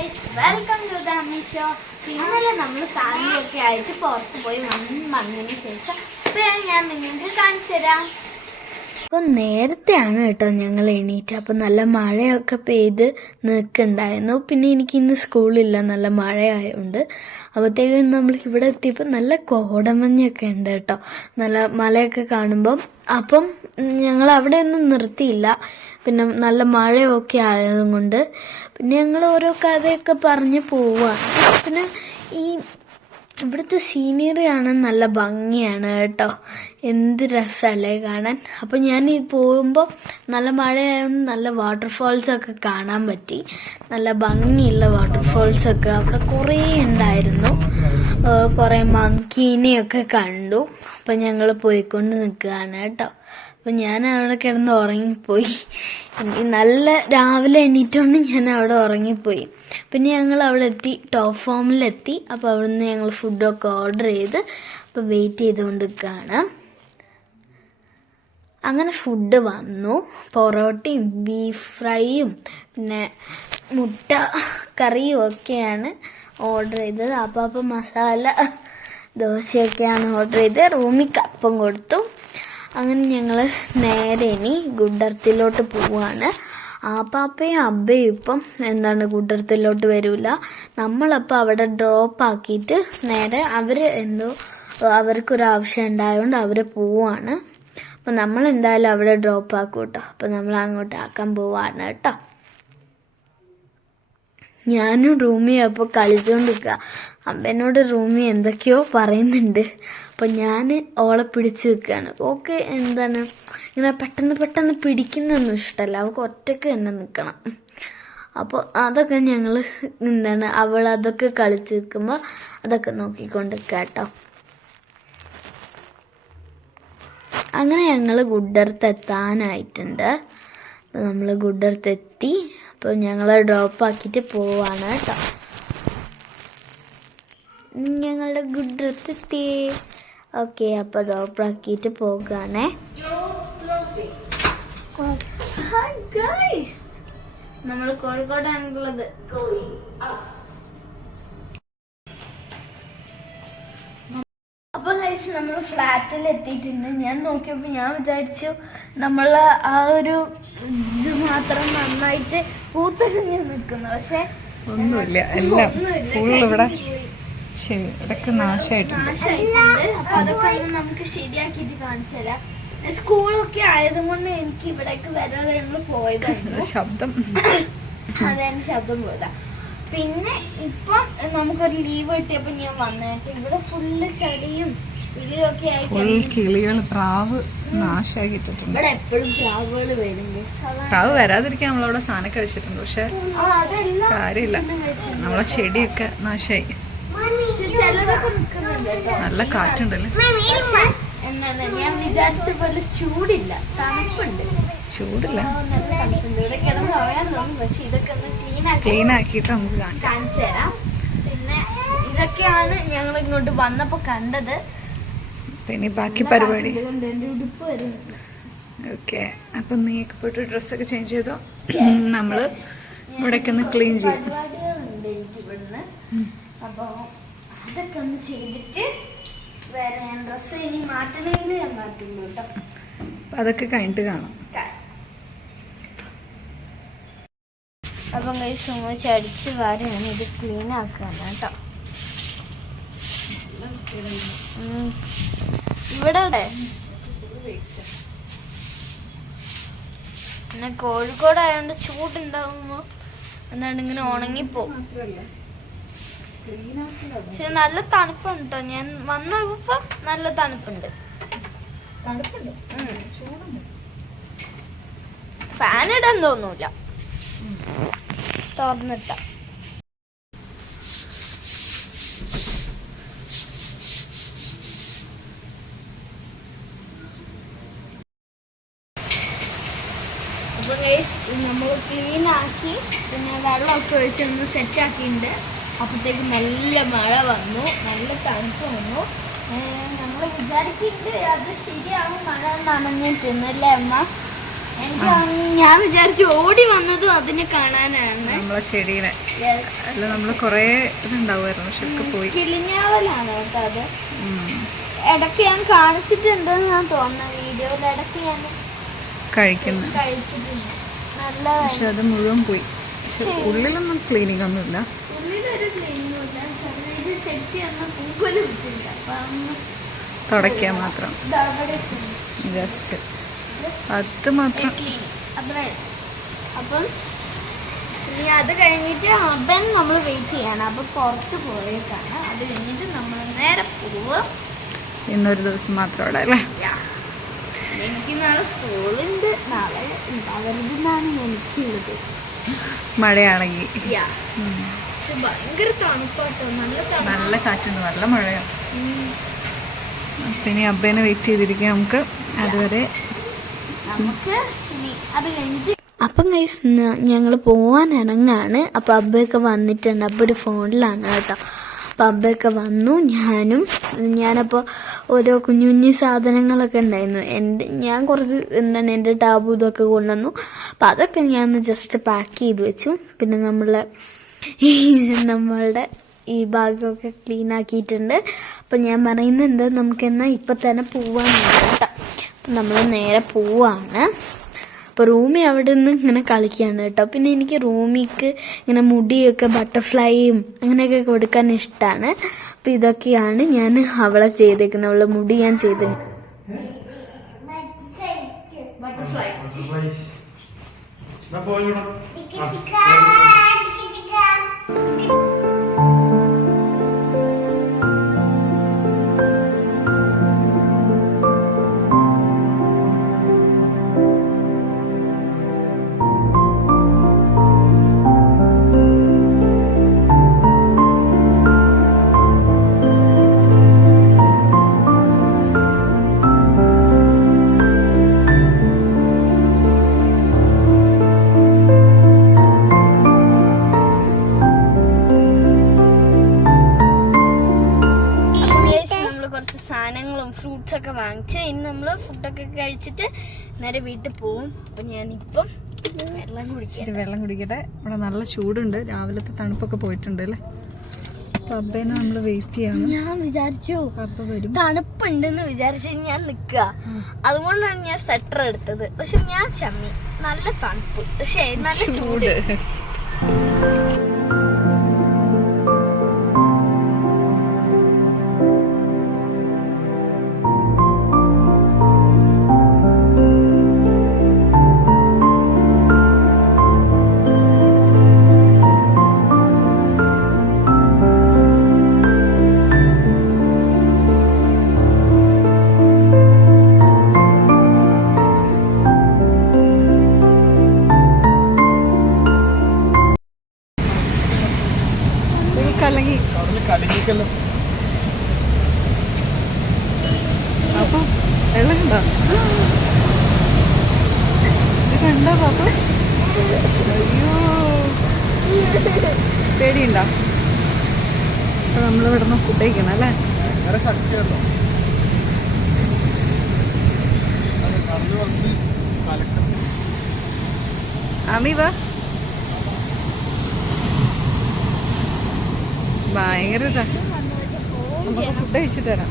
Guys, welcome to the show. ഇന്നലെ നമ്മൾ ഫാമിലിയൊക്കെ ആയിട്ട് പുറത്ത് പോയി വന്നതിന് ശേഷം ഞാൻ നിങ്ങൾക്ക് കാണിച്ചു തരാം. അപ്പം നേരത്തെയാണ് കേട്ടോ ഞങ്ങൾ എണീറ്റ്. അപ്പം നല്ല മഴയൊക്കെ പെയ്ത് നിൽക്കുന്നുണ്ടായിരുന്നു. പിന്നെ എനിക്ക് ഇന്ന് സ്കൂളില്ല, നല്ല മഴയായതുകൊണ്ട്. അപ്പോഴത്തേക്കും നമ്മൾ ഇവിടെ എത്തിയപ്പോൾ നല്ല കോടമഞ്ഞൊക്കെ ഉണ്ട് കേട്ടോ, നല്ല മലയൊക്കെ കാണുമ്പം. അപ്പം ഞങ്ങൾ അവിടെ ഒന്നും നിർത്തിയില്ല, പിന്നെ നല്ല മഴയൊക്കെ ആയതുകൊണ്ട്. പിന്നെ ഞങ്ങൾ ഓരോ കഥയൊക്കെ പറഞ്ഞ് പോവുകയാണ്. പിന്നെ ഈ ഇവിടുത്തെ സീനറി കാണാൻ നല്ല ഭംഗിയാണ് കേട്ടോ, എന്ത് രസമല്ലേ കാണാൻ. അപ്പം ഞാൻ ഈ പോകുമ്പോൾ നല്ല മഴയായതുകൊണ്ട് നല്ല വാട്ടർഫാൾസൊക്കെ കാണാൻ പറ്റി. നല്ല ഭംഗിയുള്ള വാട്ടർഫാൾസൊക്കെ അവിടെ കുറേ ഉണ്ടായിരുന്നു. കുറേ മങ്കീനെയൊക്കെ കണ്ടു. അപ്പം ഞങ്ങൾ പോയിക്കൊണ്ട് നിൽക്കുകയാണ് കേട്ടോ. അപ്പം ഞാൻ അവിടെ കിടന്ന് ഉറങ്ങിപ്പോയി. നല്ല രാവിലെ എണീറ്റുകൊണ്ട് ഞാൻ അവിടെ ഉറങ്ങിപ്പോയി. പിന്നെ ഞങ്ങൾ അവിടെ എത്തി, ടോപ്പ് ഫോമിലെത്തി. അപ്പോൾ അവിടെ നിന്ന് ഞങ്ങൾ ഫുഡൊക്കെ ഓർഡർ ചെയ്ത് അപ്പോൾ വെയിറ്റ് ചെയ്തുകൊണ്ട് നിൽക്കുകയാണ്. അങ്ങനെ ഫുഡ് വന്നു. പൊറോട്ടയും ബീഫ് ഫ്രൈയും പിന്നെ മുട്ട കറിയും ഒക്കെയാണ് ഓർഡർ ചെയ്തത്. അപ്പം മസാല ദോശയൊക്കെയാണ് ഓർഡർ ചെയ്ത്. റൂമിൽ കപ്പം കൊടുത്തു. അങ്ങനെ ഞങ്ങൾ നേരെ ഇനി ഗുഡർത്തിലോട്ട് പോവാണ്. ആപ്പാപ്പയും അബ്ബയും ഇപ്പം ഗുഡർത്തിലോട്ട് വരില്ല. നമ്മളപ്പോൾ അവിടെ ഡ്രോപ്പ് ആക്കിയിട്ട് നേരെ അവർക്കൊരാവശ്യം ഉണ്ടായതുകൊണ്ട് അവർ പോവാണ്. അപ്പം നമ്മൾ എന്തായാലും അവിടെ ഡ്രോപ്പ് ആക്കും കേട്ടോ. അപ്പം നമ്മൾ അങ്ങോട്ട് ആക്കാൻ പോവാണ് കേട്ടോ. ഞാനും റൂമി അപ്പോൾ കളിച്ചുകൊണ്ടിരിക്കുക. അമ്മേനോട് റൂമി എന്തൊക്കെയോ പറയുന്നുണ്ട്. അപ്പം ഞാൻ ഓളെ പിടിച്ച് നിൽക്കുകയാണ്. ഓക്കെ ഇങ്ങനെ പെട്ടെന്ന് പിടിക്കുന്നൊന്നും ഇഷ്ടമല്ല, അവൾക്ക് ഒറ്റയ്ക്ക് തന്നെ നിൽക്കണം. അപ്പോൾ അതൊക്കെ ഞങ്ങൾ അവൾ അതൊക്കെ കളിച്ച് നിൽക്കുമ്പോൾ അതൊക്കെ നോക്കിക്കൊണ്ടിരിക്കുക കേട്ടോ. അങ്ങനെ ഞങ്ങൾ ഗുഡർത്ത് എത്താനായിട്ടുണ്ട്. അപ്പോൾ നമ്മൾ ഗുഡർത്ത് എത്തി. അപ്പോൾ ഞങ്ങൾ ഡ്രോപ്പ് ആക്കിയിട്ട് പോവാണ് കേട്ടോ. ഞങ്ങളുടെ ഗുഡർത്ത് എത്തി. ഓക്കെ, അപ്പോൾ ഡ്രോപ്പ് ആക്കിയിട്ട് പോകുകയാണേ. നമ്മൾ കോഴിക്കോടാണുള്ളത്. അപ്പോൾ ഗൈസ്, നമ്മൾ ഫ്ലാറ്റിൽ എത്തിയിട്ടുണ്ട്. ഞാൻ നോക്കിയപ്പോൾ ഞാൻ വിചാരിച്ചു നമ്മൾ ആ ഒരു ഇത് മാത്രം നന്നായിട്ട് പൂത്തറിഞ്ഞ് നിൽക്കുന്നു. പക്ഷെ ഒന്നുമില്ല, എല്ലാം ഫുൾ ഇവിടെ ഇടയ്ക്ക് നാശമായിട്ടുണ്ട്. അപ്പൊ അതൊക്കെ ഒന്ന് നമുക്ക് ശരിയാക്കിയിട്ട് കാണിച്ചു തരാം. സ്കൂളൊക്കെ ആയതുകൊണ്ട് എനിക്ക് ഇവിടേക്ക് വരാതെ ഞങ്ങൾ പോയതായിരുന്നു. ശബ്ദം അതെന്നെ ശബ്ദം പോയതാ. പിന്നെ ഇപ്പം നമുക്കൊരു ലീവ് കിട്ടിയപ്പോൾ ഞാൻ വന്നിട്ട് ഇവിടെ ഫുള്ള് ചളിയും ഇളിയൊക്കെ ആയിട്ട് കിളികൾ പ്രാവ് നാശാക്കിയിട്ടുണ്ട്. ഇവിടെ എപ്പോഴും പ്രാവുകൾ വരും. പ്രാവ് വരാതിരിക്കാൻ നമ്മളവിടെ സാധനമൊക്കെ വെച്ചിട്ടുണ്ട്, പക്ഷെ കാര്യമില്ല, നമ്മളെ ചെടിയൊക്കെ നാശമായി. നല്ല കാറ്റുണ്ടല്ലേ. ഞാൻ വിചാരിച്ച പോലെ ചൂടില്ല, തണുപ്പുണ്ട്. ചൂടില്ല, നല്ല തണുപ്പുണ്ട്. ഇവിടെ കിടന്ന് പറയാൻ തോന്നും. പക്ഷെ ഇതൊക്കെ ഒന്ന് ക്ലീൻ ആക്കിയിട്ട് നമുക്ക് കാണിച്ചു തരാം. പിന്നെ ഇതൊക്കെയാണ് ഞങ്ങൾ ഇങ്ങോട്ട് വന്നപ്പോ കണ്ടത്. പിന്നെ ബാക്കി പരിപാടി എന്റെ ഉടുപ്പ് വരുന്നുണ്ട്. ഓക്കെ, അപ്പം നീയൊക്കെ പോയിട്ട് ഡ്രസ്സൊക്കെ ചേഞ്ച് ചെയ്തോ. നമ്മള് ഇവിടേക്ക് ഒന്ന് ക്ലീൻ ചെയ്യും. പരിപാടികളുണ്ട് എനിക്ക് ഇവിടുന്ന്. അപ്പൊ അതൊക്കെ ഒന്ന് ചെയ്തിട്ട് വേറെ ഡ്രസ്സ് ഇനി മാറ്റണമെങ്കിൽ ഞാൻ മാറ്റുള്ളൂ കേട്ടോ. അതൊക്കെ കഴിഞ്ഞിട്ട് കാണാം. അപ്പം കൈ ചടിച്ച് വാരാണ് ഇത് ക്ലീൻ ആക്കുകയാണ് കേട്ടോ. ഇവിടെ പിന്നെ കോഴിക്കോട് ആയതുകൊണ്ട് ചൂടുണ്ടാവുമ്പോ ഇങ്ങനെ ഉണങ്ങിപ്പോവും. പക്ഷെ നല്ല തണുപ്പുണ്ട് കേട്ടോ. ഞാൻ വന്നപ്പോ നല്ല തണുപ്പുണ്ട്. ഫാൻ ഇടാൻ തോന്നൂല, തുറന്നിട്ട. അപ്പൊ നമ്മൾ ക്ലീൻ ആക്കി പിന്നെ വെള്ളമൊക്കെ ഒഴിച്ചൊന്ന് സെറ്റ് ആക്കിയിട്ടുണ്ട്. അപ്പോഴത്തേക്ക് നല്ല മഴ വന്നു, നല്ല തണുപ്പ് വന്നു. നമ്മൾ വിചാരിക്കുന്നത് അത് ശരിയാവും, മഴ നനഞ്ഞിട്ടുന്നല്ലേ അമ്മ. ഞാൻ വിചാരിച്ചു ഓടി വന്നതും അതിനെ കാണാനാണ്. നമ്മളെ ചെടീനെ അല്ല നമ്മള് കൊറേ ഇതുണ്ടാവുമായിരുന്നു, പക്ഷെ ഒക്കെ പോയി. കിളിഞ്ഞാവലാണ് കേട്ടോ അത്. ഇടയ്ക്ക് ഞാൻ കാണിച്ചിട്ടുണ്ടെന്ന് ഞാൻ തോന്നുന്നു വീഡിയോയിൽ. ഇടയ്ക്ക് ഞാൻ കഴിച്ചിട്ടുണ്ട്. നല്ല, പക്ഷെ അത് മുഴുവൻ പോയി. പക്ഷെ ഉള്ളിലൊന്നും ക്ലീനിങ് ഒന്നുമില്ല. ഉള്ളിലൊരു ക്ലീനിങ്ങും ഇല്ല. ഇത് സെറ്റ് ചെയ്യുന്ന പൂക്കോല് വിട്ടില്ല. തുടയ്ക്കാൻ മാത്രം, ജസ്റ്റ് അത് മാത്രം. അപ്പം ഇനി അത് കഴിഞ്ഞിട്ട് അവൻ നമ്മൾ വെയിറ്റ് ചെയ്യണം. അപ്പം പുറത്ത് പോയേക്കാണ്. അത് കഴിഞ്ഞിട്ട് നമ്മൾ നേരെ പോവുക. ഇന്നൊരു ദിവസം മാത്രം അവിടെ അല്ലേ? എനിക്ക് നാളെ സ്കൂളുണ്ട്. നാളെ ഉണ്ടാവരുതെന്നാണ് എനിക്കുള്ളത്. മഴയാണെങ്കിൽ ഭയങ്കര തണുപ്പാട്ടോ. നല്ല കാറ്റുണ്ട്, നല്ല മഴയാണ്. പിന്നെ അബ്ബേനെ വെയിറ്റ് ചെയ്തിരിക്കാം നമുക്ക്. അതുവരെ നമുക്ക് ഇനി അത് കഴിഞ്ഞിട്ട് അപ്പം ഗൈസ് ഞങ്ങൾ പോവാൻ ഇറങ്ങാണ്. അപ്പം അബ്ബയൊക്കെ വന്നിട്ടുണ്ട്. അബ്ബ ഒരു ഫോണിലാണ് കേട്ടോ. അപ്പം അബ്ബയൊക്കെ വന്നു. ഞാനപ്പോൾ ഓരോ കുഞ്ഞു കുഞ്ഞു സാധനങ്ങളൊക്കെ ഉണ്ടായിരുന്നു. ഞാൻ കുറച്ച് എൻ്റെ ടാബും ഇതൊക്കെ കൊണ്ടുവന്നു. അപ്പം അതൊക്കെ ഞാൻ ജസ്റ്റ് പാക്ക് ചെയ്ത് വെച്ചു. പിന്നെ നമ്മളുടെ ഈ ഭാഗമൊക്കെ ക്ലീൻ ആക്കിയിട്ടുണ്ട്. അപ്പം ഞാൻ പറയുന്നുണ്ട് നമുക്കെന്നാൽ ഇപ്പം തന്നെ പോവാന്ന് കേട്ടോ. അപ്പം നമ്മൾ നേരെ പോവാണ്. അപ്പോൾ റൂമി അവിടെ നിന്ന് ഇങ്ങനെ കളിക്കുകയാണ് കേട്ടോ. പിന്നെ എനിക്ക് റൂമിക്ക് ഇങ്ങനെ മുടിയൊക്കെ ബട്ടർഫ്ലൈയും അങ്ങനെയൊക്കെ കൊടുക്കാൻ ഇഷ്ടമാണ്. അപ്പം ഇതൊക്കെയാണ് ഞാൻ അവളെ ചെയ്തേക്കുന്നത്. അവളെ മുടി ഞാൻ ചെയ്തിട്ടുണ്ട്. ഫ്രൂട്ട്സ് ഒക്കെ വാങ്ങിച്ച് ഇനി നമ്മൾ ഫുഡൊക്കെ കഴിച്ചിട്ട് നേരെ വീട്ടിൽ പോവും. അപ്പം ഞാനിപ്പം വെള്ളം കുടിക്കട്ടെ. ഇവിടെ നല്ല ചൂടുണ്ട്. രാവിലത്തെ തണുപ്പൊക്കെ പോയിട്ടുണ്ട് അല്ലേ? അബ്ബേനെ നമ്മൾ വെയിറ്റ് ചെയ്യണം. ഞാൻ വിചാരിച്ചു അബ്ബ വരും. തണുപ്പുണ്ടെന്ന് വിചാരിച്ച് ഞാൻ നിൽക്കുക. അതുകൊണ്ടാണ് ഞാൻ സ്വെറ്റർ എടുത്തത്. പക്ഷെ ഞാൻ ചമ്മി. നല്ല തണുപ്പ്, പക്ഷെ നല്ല ചൂട്. അപ്പൊ വെള്ളം കണ്ടോ? ഇത് കണ്ടോ പാപ്പ? അയ്യോ, പേടിയുണ്ടോ? അപ്പൊ നമ്മളിവിടെ നിന്ന് ഫുഡ് കഴിക്കണം അല്ലേ? ആമി വാ. ഭയങ്കര ഇതാ. നമുക്ക് ഫുഡ് കഴിച്ചിട്ട് വരാം.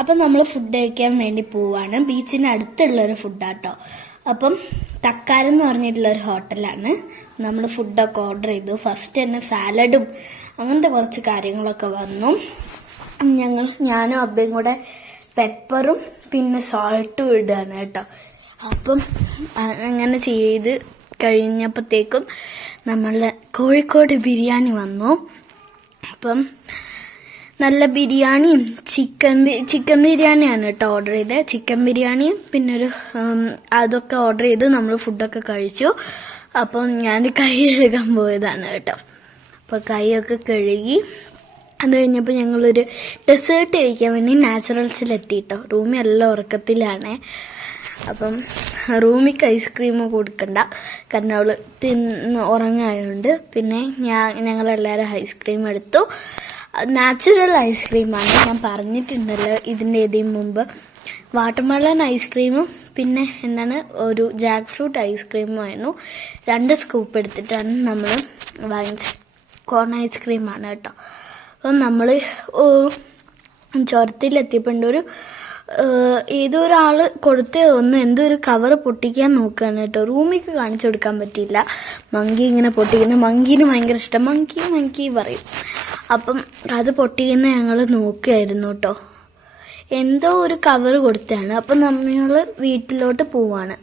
അപ്പം നമ്മൾ ഫുഡ് കഴിക്കാൻ വേണ്ടി പോവാണ്. ബീച്ചിന് അടുത്തുള്ളൊരു ഫുഡാട്ടോ. അപ്പം തക്കാരം എന്ന് പറഞ്ഞിട്ടുള്ളൊരു ഹോട്ടലാണ്. നമ്മൾ ഫുഡൊക്കെ ഓർഡർ ചെയ്തു. ഫസ്റ്റ് തന്നെ സാലഡും അങ്ങനത്തെ കുറച്ച് കാര്യങ്ങളൊക്കെ വന്നു. ഞാനും അബ്ബയും കൂടെ പെപ്പറും പിന്നെ സോൾട്ടും ഇടുകയാണ് കേട്ടോ. അപ്പം അങ്ങനെ ചെയ്ത് കഴിഞ്ഞപ്പോഴത്തേക്കും നമ്മളുടെ കോഴിക്കോട് ബിരിയാണി വന്നു. അപ്പം നല്ല ബിരിയാണിയും ചിക്കൻ ബിരിയാണിയാണ് കേട്ടോ ഓർഡർ ചെയ്തത്. ചിക്കൻ ബിരിയാണിയും പിന്നെ അതൊക്കെ ഓർഡർ ചെയ്ത് നമ്മൾ ഫുഡൊക്കെ കഴിച്ചു. അപ്പം ഞാൻ കൈ കഴുകാൻ പോയതാണ് കേട്ടോ. അപ്പോൾ കൈയൊക്കെ കഴുകി അത് കഴിഞ്ഞപ്പോൾ ഞങ്ങളൊരു ഡെസേർട്ട് കഴിക്കാൻ വേണ്ടി നാച്ചുറൽസിലെത്തി കേട്ടോ. റൂമി എല്ലാം ഉറക്കത്തിലാണ്. അപ്പം റൂമിക്ക് ഐസ്ക്രീം കൊടുക്കണ്ട, കാരണം അവൾ ഉറങ്ങായതുകൊണ്ട്. പിന്നെ ഞങ്ങളെല്ലാവരും ഐസ്ക്രീം എടുത്തു. നാച്ചുറൽ ഐസ്ക്രീമാണ്, ഞാൻ പറഞ്ഞിട്ടുണ്ടല്ലോ ഇതിൻ്റെ ഏതെങ്കിലും മുമ്പ്. വാട്ടർമെലൺ ഐസ്ക്രീമും പിന്നെ എന്താണ് ഒരു ജാക്ക് ഫ്രൂട്ട് ഐസ്ക്രീമും ആയിരുന്നു. 2 സ്കൂപ്പ് എടുത്തിട്ടാണ് നമ്മൾ വാങ്ങിച്ചത്. കോൺ ഐസ്ക്രീമാണ് കേട്ടോ. അപ്പം നമ്മൾ ചുരത്തിലെത്തിയപ്പോൾ ഒരു ഏതോ ഒരാൾ കൊടുത്തേ ഒന്ന് എന്തോ ഒരു കവർ പൊട്ടിക്കാൻ നോക്കുകയാണ് കേട്ടോ. റൂമിക്ക് കാണിച്ചു കൊടുക്കാൻ പറ്റിയില്ല. മങ്കി ഇങ്ങനെ പൊട്ടിക്കുന്ന, മങ്കീന് ഭയങ്കര ഇഷ്ടം, മങ്കി പറയും. അപ്പം അത് പൊട്ടിക്കുന്ന ഞങ്ങൾ നോക്കുകയായിരുന്നു കേട്ടോ. എന്തോ ഒരു കവർ കൊടുത്താണ്. അപ്പം നമ്മൾ വീട്ടിലോട്ട് പോവാണ്.